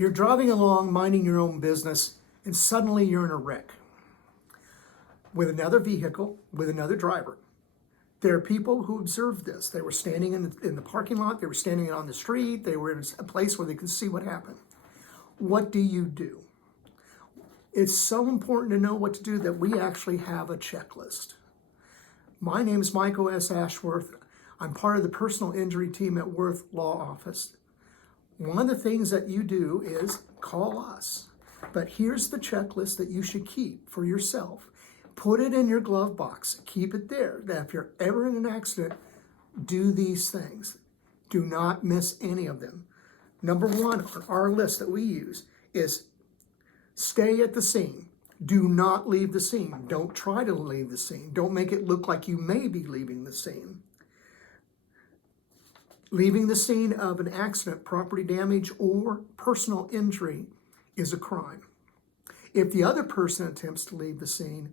You're driving along, minding your own business, and suddenly you're in a wreck with another vehicle, with another driver. There are people who observed this. They were standing in the parking lot. They were standing on the street. They were in a place where they could see what happened. What do? It's so important to know what to do that we actually have a checklist. My name is Michael S. Ashworth. I'm part of the personal injury team at Worth Law Office. One of the things that you do is call us. But here's the checklist that you should keep for yourself. Put it in your glove box. Keep it there. That if you're ever in an accident, do these things. Do not miss any of them. Number one on our list that we use is stay at the scene. Do not leave the scene. Don't try to leave the scene. Don't make it look like you may be leaving the scene. Leaving the scene of an accident, property damage, or personal injury is a crime. If the other person attempts to leave the scene,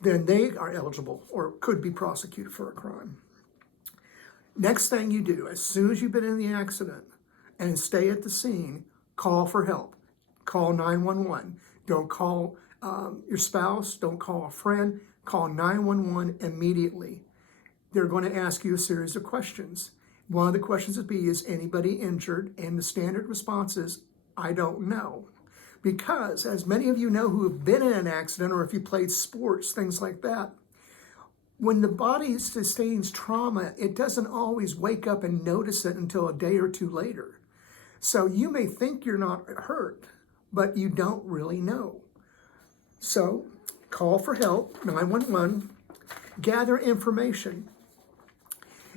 then they are eligible or could be prosecuted for a crime. Next thing you do, as soon as you've been in the accident and stay at the scene, call for help. Call 911. Don't call your spouse. Don't call a friend. Call 911 immediately. They're going to ask you a series of questions. One of the questions would be, is anybody injured? And the standard response is, I don't know. Because, as many of you know who have been in an accident, or if you played sports, things like that, when the body sustains trauma, it doesn't always wake up and notice it until a day or two later. So you may think you're not hurt, but you don't really know. So call for help, 911, gather information.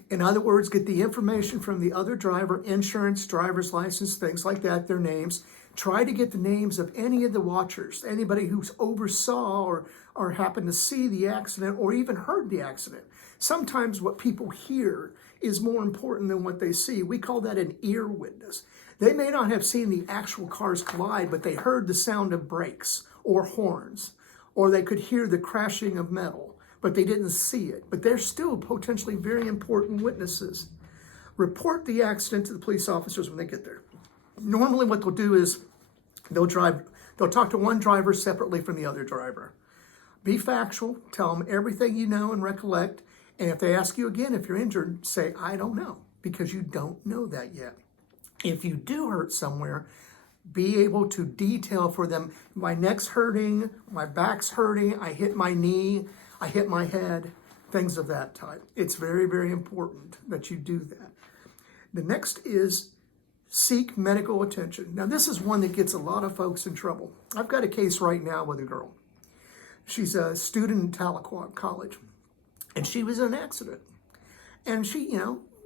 In other words, get the information from the other driver, insurance, driver's license, things like that, their names. Try to get the names of any of the watchers, anybody who oversaw or happened to see the accident or even heard the accident. Sometimes what people hear is more important than what they see. We call that an ear witness. They may not have seen the actual cars collide, but they heard the sound of brakes or horns, or they could hear the crashing of metal, but they didn't see it. But they're still potentially very important witnesses. Report the accident to the police officers when they get there. Normally what they'll do is they'll talk to one driver separately from the other driver. Be factual, tell them everything you know and recollect, and if they ask you again if you're injured, say, I don't know, because you don't know that yet. If you do hurt somewhere, be able to detail for them, my neck's hurting, my back's hurting, I hit my knee, I hit my head, things of that type. It's very, very important that you do that. The next is seek medical attention. Now, this is one that gets a lot of folks in trouble. I've got a case right now with a girl. She's a student in Tahlequah College, and she was in an accident. And she,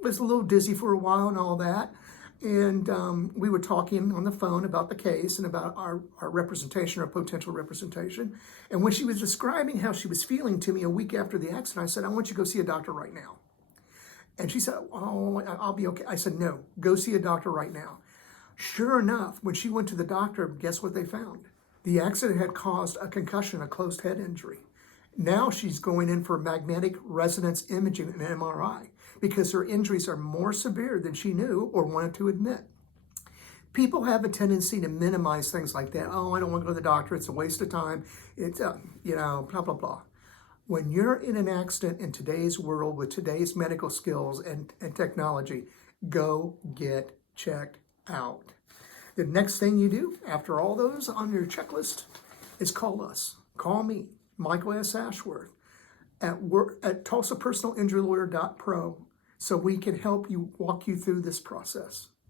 was a little dizzy for a while and all that. And we were talking on the phone about the case and about our representation, our potential representation. And when she was describing how she was feeling to me a week after the accident, I said, I want you to go see a doctor right now. And she said, oh, I'll be okay. I said, no, go see a doctor right now. Sure enough, when she went to the doctor, guess what they found? The accident had caused a concussion, a closed head injury. Now she's going in for magnetic resonance imaging and MRI because her injuries are more severe than she knew or wanted to admit. People have a tendency to minimize things like that. Oh, I don't want to go to the doctor. It's a waste of time. It's, blah, blah, blah. When you're in an accident in today's world with today's medical skills and technology, go get checked out. The next thing you do after all those on your checklist is call us. Call me, Michael S. Ashworth, at TulsaPersonalInjuryLawyer.pro so we can help you walk you through this process.